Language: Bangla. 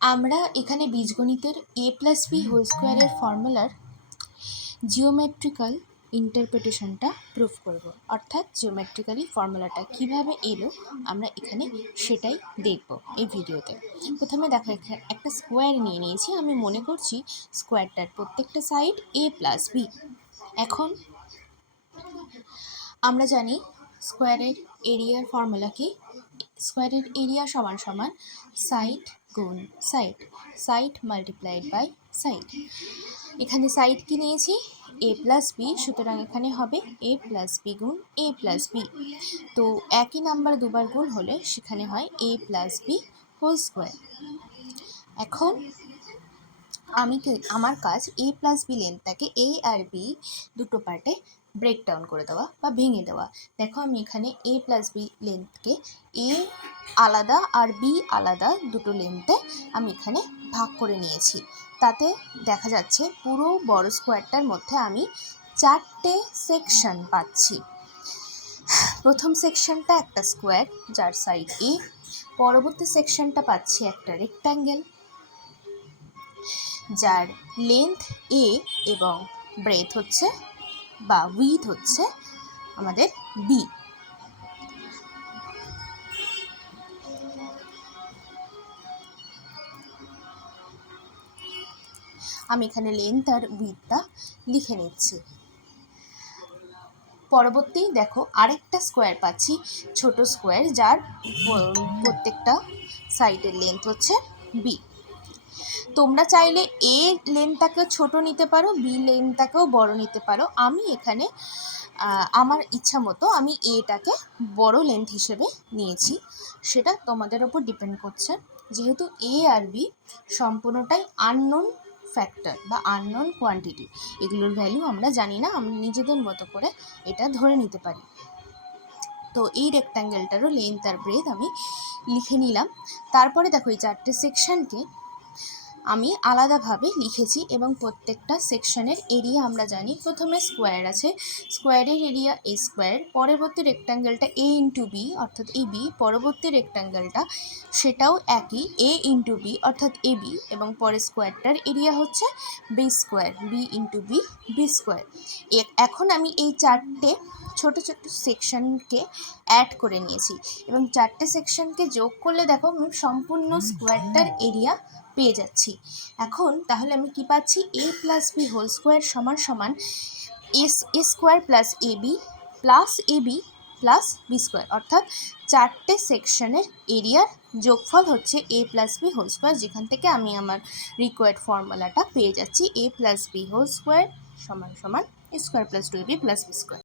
আমরা এখানে বীজগণিতের a+b² ফর্মুলার জিওমেট্রিক্যাল ইন্টারপ্রিটেশনটা প্রুফ করব, অর্থাৎ জিওমেট্রিক্যালি ফর্মুলাটা কিভাবে এলো আমরা এখানে সেটাই দেখব এই ভিডিওতে। প্রথমে দেখো, এখানে একটা স্কোয়ার নিয়ে নিয়েছি। আমি মনে করছি স্কোয়ারটার প্রত্যেকটা সাইড a+b। এখন আমরা জানি স্কোয়ারের এরিয়ার ফর্মুলা কি? স্কোয়ারের এরিয়া সমান সমান সাইড গুণ side, side multiplied by side. এখানে সাইড কি নিয়েছি? a+b, সুতরাং এখানে হবে a+b গুণ a+b। তো একই নাম্বার দুবার গুণ হলে সেখানে হয় a+b হোল স্কোয়ার। এখন আমার কাজ a+b লেন্থটাকে a আর b দুটো পার্টে ব্রেকডাউন করে দেওয়া বা ভেঙে দেওয়া। দেখো, আমি এখানে a+b লেন্থকে a আলাদা আর b আলাদা দুটো লেন্থে আমি এখানে ভাগ করে নিয়েছি। তাতে দেখা যাচ্ছে পুরো বড় স্কোয়ারটার মধ্যে আমি 4টে সেকশন পাচ্ছি। প্রথম সেকশনটা একটা স্কোয়ার যার সাইড a, পরবর্তী সেকশনটা পাচ্ছি একটা রেক্ট্যাঙ্গেল যার লেন্থ a এবং ব্রেথ হচ্ছে বা উইথ হচ্ছে আমাদের b। আমি এখানে লেন্থ আর উইথটা লিখে নিচ্ছি। পরবর্তী দেখো, আরেকটা স্কোয়ার পাচ্ছি, ছোট স্কোয়ার যার প্রত্যেকটা সাইডের লেন্থ হচ্ছে b। তোমরা চাইলে a লেন্থটাকেও ছোট নিতে পারো, b লেন্থটাকেও বড় নিতে পারো। আমি এখানে আমার ইচ্ছা মতো আমি এটাকে বড় লেন্থ হিসেবে নিয়েছি, সেটা তোমাদের ওপর ডিপেন্ড করছে। যেহেতু a আর b সম্পূর্ণটাই আননোন ফ্যাক্টর বা আননোন কোয়ান্টিটি, এগুলোর ভ্যালু আমরা জানি না, আমরা নিজেদের মতো করে এটা ধরে নিতে পারি। তো এই রেক্ট্যাঙ্গেলটারও লেন্থ আর ব্রেথ আমি লিখে নিলাম। তারপরে দেখো, এই 4টে সেকশনকে আমি আলাদাভাবে লিখেছি এবং প্রত্যেকটা সেকশনের এরিয়া আমরা জানি। প্রথমে স্কোয়ার আছে, স্কোয়ারের এরিয়া a স্কোয়ার, পরবর্তী রেক্ট্যাঙ্গেলটা a ইন্টু b অর্থাৎ ab, পরবর্তী রেক্ট্যাঙ্গেলটা সেটাও একই a ইন্টু b অর্থাৎ ab, এবং পরের স্কোয়ারটার এরিয়া হচ্ছে b square, b into b, b square. এখন আমি এই 4টে ছোট ছোট সেকশনকে অ্যাড করে নিয়েছি এবং 4টে সেকশনকে যোগ করলে দেখো আমি সম্পূর্ণ স্কোয়ারটার এরিয়া পেয়ে যাচ্ছি। এখন তাহলে আমি কি পাচ্ছি? a+b হোল স্কোয়ার সমান সমান a square plus ab plus ab plus b square, অর্থাৎ 4টে সেকশনের এরিয়ার যোগফল হচ্ছে a+b হোল স্কোয়ার, যেখান থেকে আমি আমার রিকোয়ার্ড ফর্মুলাটা পেয়ে যাচ্ছি a+b হোল স্কোয়ার সমান সমান a square plus 2ab plus b square.